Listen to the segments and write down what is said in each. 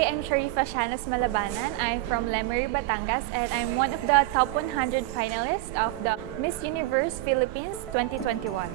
Hi, I'm Sharifa Shanas Malabanan. I'm from Lemery, Batangas, and I'm one of the top 100 finalists of the Miss Universe Philippines 2021.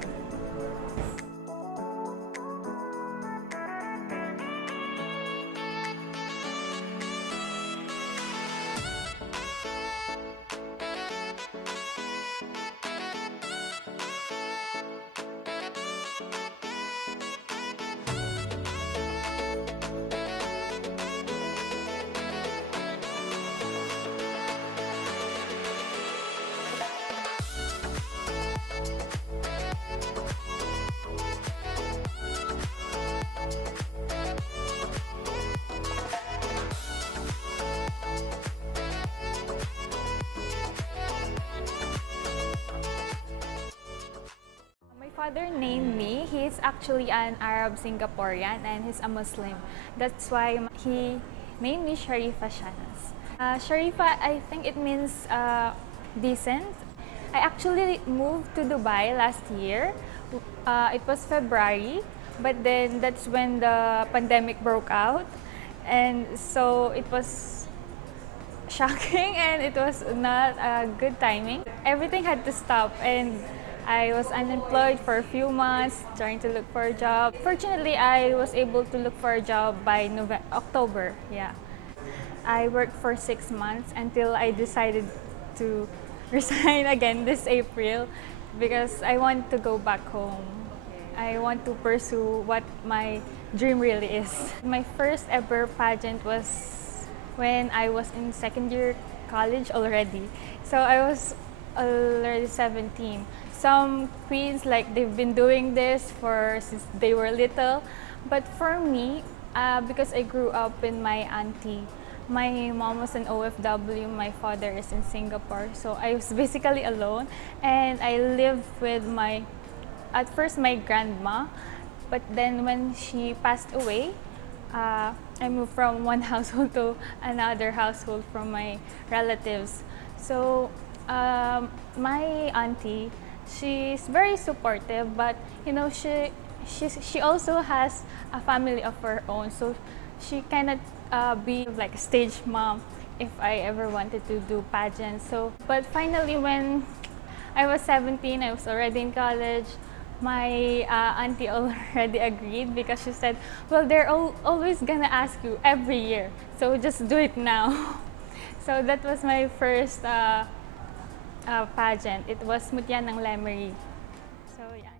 My father named me. He's actually an Arab Singaporean and he's a Muslim. That's why he named me Sharifa Shanas. Sharifa, I think it means decent. I actually moved to Dubai last year. It was February, but then that's when the pandemic broke out. And so it was shocking and it was not a good timing. Everything had to stop and I was unemployed for a few months trying to look for a job. Fortunately, I was able to look for a job by October. Yeah. I worked for 6 months until I decided to resign again this April because I want to go back home. I want to pursue what my dream really is. My first ever pageant was when I was in second year college already. So I was already 17. Some queens, like, they've been doing this since they were little. But for me, because I grew up with my auntie, my mom was an OFW, my father is in Singapore. So I was basically alone and I lived with at first my grandma, but then when she passed away, I moved from one household to another household from my relatives. So my auntie, she's very supportive, but you know she also has a family of her own, so she cannot be like a stage mom if I ever wanted to do pageants. So, but finally, when I was 17, I was already in college. My auntie already agreed because she said, well, they're always gonna ask you every year, so just do it now. So that was my first pageant. It was Mutya ng Lemery. So yeah.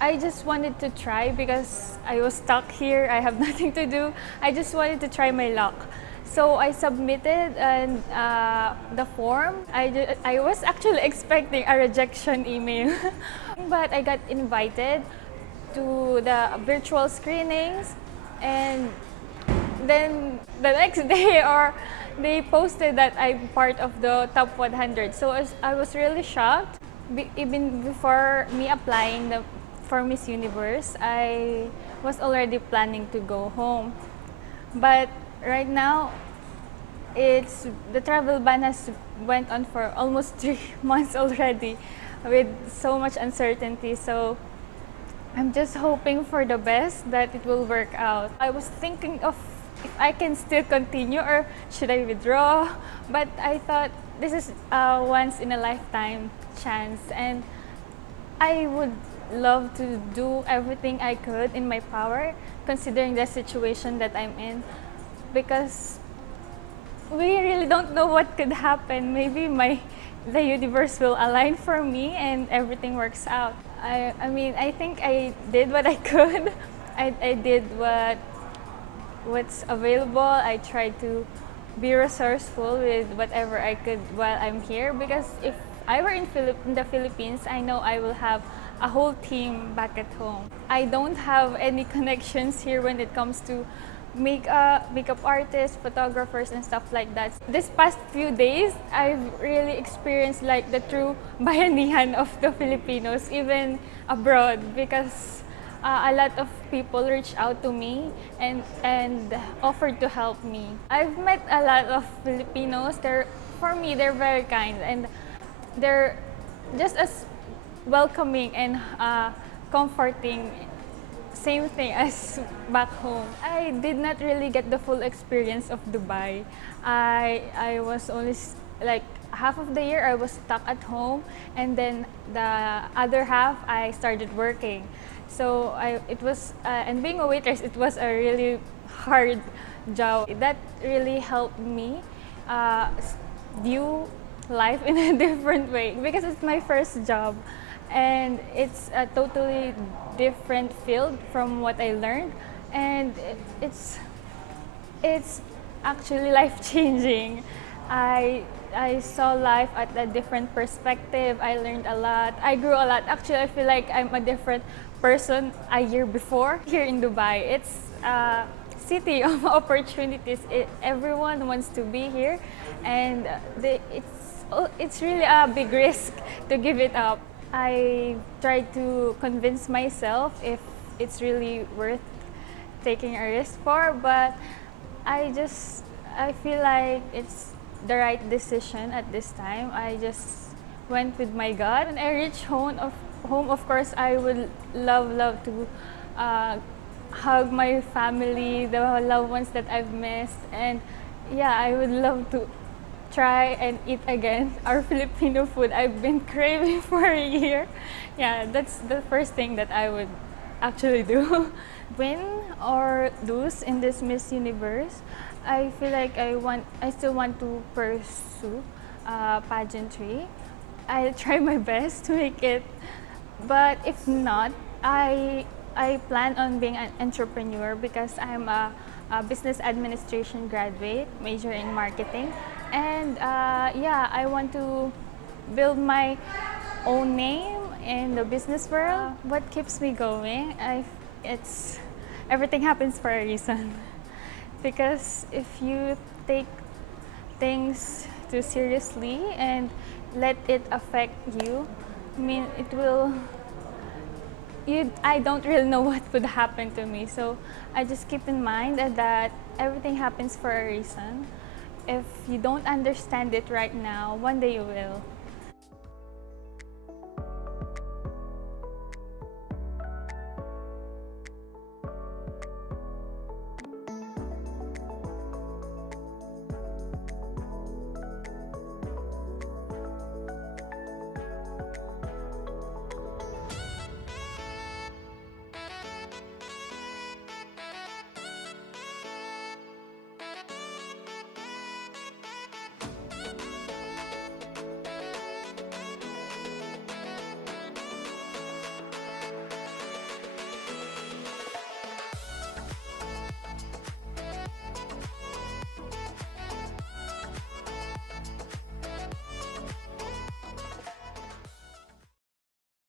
I just wanted to try because I was stuck here. I have nothing to do. I just wanted to try my luck. So I submitted the form. I was actually expecting a rejection email, but I got invited to the virtual screenings, and then the next day they posted that I'm part of the top 100. So I was really shocked. Even before me applying for Miss Universe, I was already planning to go home. But right now, the travel ban has went on for almost 3 months already with so much uncertainty. So I'm just hoping for the best that it will work out. I was thinking of if I can still continue or should I withdraw, but I thought this is a once in a lifetime chance and I would love to do everything I could in my power considering the situation that I'm in, because we really don't know what could happen. Maybe the universe will align for me and everything works out. I mean, I think I did what I could. I did what's available. I tried to be resourceful with whatever I could while I'm here, because if I were in the Philippines, I know I will have a whole team back at home. I don't have any connections here when it comes to makeup artists, photographers, and stuff like that. This past few days, I've really experienced like the true bayanihan of the Filipinos, even abroad, because a lot of people reached out to me and offered to help me. I've met a lot of Filipinos. For me, they're very kind and they're just as welcoming and comforting same thing as back home. I did not really get the full experience of Dubai. I was only like half of the year I was stuck at home, and then the other half I started working. So it was and being a waitress, it was a really hard job. That really helped me view life in a different way because it's my first job, and it's a totally different field from what I learned, and it's actually life changing. I saw life at a different perspective. I learned a lot. I grew a lot. Actually, I feel like I'm a different person a year before here in Dubai. It's a city of opportunities. Everyone wants to be here, and it's really a big risk to give it up. I try to convince myself if it's really worth taking a risk for, but I feel like it's the right decision at this time. I just went with my gut. When I reach home, of course, I would love to hug my family, the loved ones that I've missed, and yeah, I would love to try and eat again our Filipino food I've been craving for a year. Yeah, that's the first thing that I would actually do. Win or lose in this Miss Universe, I feel like I still want to pursue pageantry. I'll try my best to make it, but if not, I plan on being an entrepreneur because I'm a business administration graduate, major in marketing, and yeah, I want to build my own name in the business world. What keeps me going? It's everything happens for a reason. Because if you take things too seriously and let it affect you, I mean, it will. I don't really know what would happen to me. So I just keep in mind that everything happens for a reason. If you don't understand it right now, one day you will.